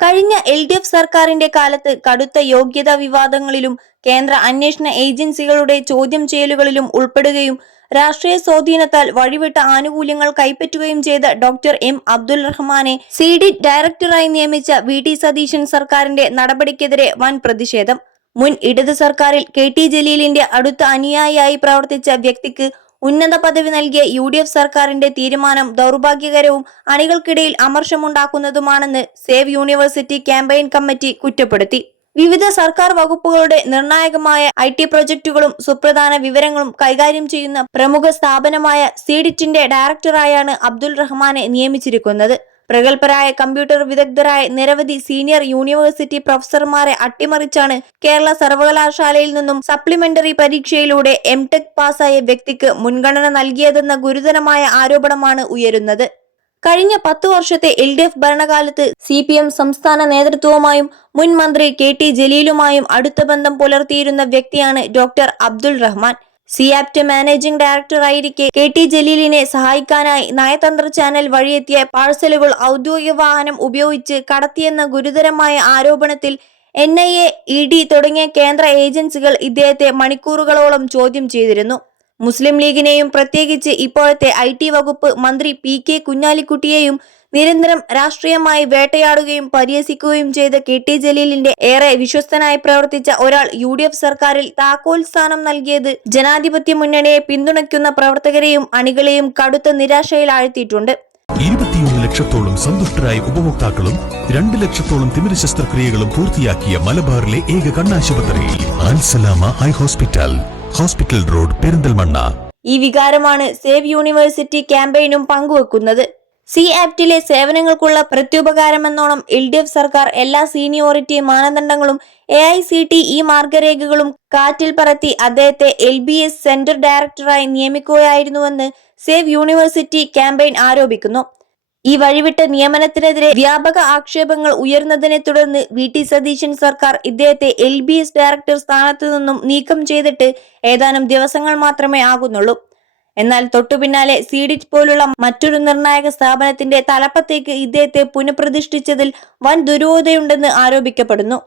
കഴിഞ്ഞ LDF സർക്കാരിന്റെ കാലത്ത് കടുത്ത യോഗ്യതാ വിവാദങ്ങളിലും കേന്ദ്ര അന്വേഷണ ഏജൻസികളുടെ ചോദ്യം ചെയ്യലുകളിലും ഉൾപ്പെടുകയും രാഷ്ട്രീയ സ്വാധീനത്താൽ വഴിവിട്ട ആനുകൂല്യങ്ങൾ കൈപ്പറ്റുകയും ചെയ്ത ഡോക്ടർ എം അബ്ദുൽ റഹ്മാനെ CDIT ഡയറക്ടറായി നിയമിച്ച VT സതീശൻ സർക്കാരിന്റെ നടപടിക്കെതിരെ വൻ പ്രതിഷേധം. മുൻ ഇടത് സർക്കാരിൽ KT ജലീലിന്റെ അടുത്ത അനുയായിയായി പ്രവർത്തിച്ച വ്യക്തിക്ക് ഉന്നത പദവി നൽകിയ UDF സർക്കാരിന്റെ തീരുമാനം ദൗർഭാഗ്യകരവും അണികൾക്കിടയിൽ അമർഷമുണ്ടാക്കുന്നതുമാണെന്ന് സേവ് യൂണിവേഴ്സിറ്റി ക്യാമ്പയിൻ കമ്മിറ്റി കുറ്റപ്പെടുത്തി. വിവിധ സർക്കാർ വകുപ്പുകളുടെ നിർണായകമായ IT പ്രൊജക്ടുകളും സുപ്രധാന വിവരങ്ങളും കൈകാര്യം ചെയ്യുന്ന പ്രമുഖ സ്ഥാപനമായ CDITന്റെ ഡയറക്ടറായാണ് അബ്ദുൽ റഹ്മാനെ നിയമിച്ചിരിക്കുന്നത്. പ്രഗത്ഭരായ കമ്പ്യൂട്ടർ വിദഗ്ധരായ നിരവധി സീനിയർ യൂണിവേഴ്സിറ്റി പ്രൊഫസർമാരെ അട്ടിമറിച്ചാണ് കേരള സർവകലാശാലയിൽ നിന്നും സപ്ലിമെന്ററി പരീക്ഷയിലൂടെ MTech പാസ്സായ വ്യക്തിക്ക് മുൻഗണന നൽകിയതെന്ന ഗുരുതരമായ ആരോപണമാണ് ഉയരുന്നത്. കഴിഞ്ഞ 10 വർഷത്തെ LDF ഭരണകാലത്ത് CPM സംസ്ഥാന നേതൃത്വവുമായും മുൻ മന്ത്രി KT ജലീലുമായും അടുത്ത ബന്ധം പുലർത്തിയിരുന്ന വ്യക്തിയാണ് doctor Abdul Rahman. CAPT managing ഡയറക്ടറായിരിക്കെ KT ജലീലിനെ സഹായിക്കാനായി നയതന്ത്ര ചാനൽ വഴിയെത്തിയ പാഴ്സലുകൾ ഔദ്യോഗിക വാഹനം ഉപയോഗിച്ച് കടത്തിയെന്ന ഗുരുതരമായ ആരോപണത്തിൽ NIA, ED തുടങ്ങിയ കേന്ദ്ര ഏജൻസികൾ ഇദ്ദേഹത്തെ മണിക്കൂറുകളോളം ചോദ്യം ചെയ്തിരുന്നു. മുസ്ലിം ലീഗിനെയും പ്രത്യേകിച്ച് ഇപ്പോഴത്തെ IT വകുപ്പ് മന്ത്രി PK കുഞ്ഞാലിക്കുട്ടിയെയും നിരന്തരം രാഷ്ട്രീയമായി വേട്ടയാടുകയും പരിഹസിക്കുകയും ചെയ്ത KT ജലീലിന്റെ ഏറെ വിശ്വസ്തനായി പ്രവർത്തിച്ച ഒരാൾ UDF സർക്കാരിൽ താക്കോൽ സ്ഥാനം നൽകിയത് ജനാധിപത്യ മുന്നണിയെ പിന്തുണയ്ക്കുന്ന പ്രവർത്തകരെയും അണികളെയും കടുത്ത നിരാശയിൽ ആഴ്ത്തിയിട്ടുണ്ട്. 21 ലക്ഷത്തോളം സന്തുഷ്ടരായ ഉപഭോക്താക്കളും 2 ലക്ഷത്തോളം തിമിര ശസ്ത്രക്രിയകളും പൂർത്തിയാക്കിയ മലബാറിലെ ഏക കണ്ണാശുപത്രി Al Salama high hospital, hospital road, Perinthalmanna. ഈ വികാരമാണ് സേവ് യൂണിവേഴ്സിറ്റി ക്യാമ്പയിനും പങ്കുവെക്കുന്നത്. CAPTലെ സേവനങ്ങൾക്കുള്ള പ്രത്യുപകാരമെന്നോണം LDF സർക്കാർ എല്ലാ സീനിയോറിറ്റി മാനദണ്ഡങ്ങളും AICTE മാർഗരേഖകളും കാറ്റിൽ പറത്തി അദ്ദേഹത്തെ LBS സെന്റർ ഡയറക്ടറായി നിയമിക്കുകയായിരുന്നുവെന്ന് സേവ് യൂണിവേഴ്സിറ്റി ക്യാമ്പയിൻ ആരോപിക്കുന്നു. ഈ വഴിവിട്ട നിയമനത്തിനെതിരെ വ്യാപക ആക്ഷേപങ്ങൾ ഉയർന്നതിനെ തുടർന്ന് VT സതീശൻ സർക്കാർ ഇദ്ദേഹത്തെ LBS ഡയറക്ടർ സ്ഥാനത്തു നിന്നും നീക്കം ചെയ്തിട്ട് ഏതാനും ദിവസങ്ങൾ മാത്രമേ ആകുന്നുള്ളൂ. എന്നാൽ തൊട്ടുപിന്നാലെ CDIT പോലുള്ള മറ്റൊരു നിർണായക സ്ഥാപനത്തിന്റെ തലപ്പത്തേക്ക് ഇദ്ദേഹത്തെ പുനഃപ്രതിഷ്ഠിച്ചതിൽ വൻ ദുരൂഹതയുണ്ടെന്ന് ആരോപിക്കപ്പെടുന്നു.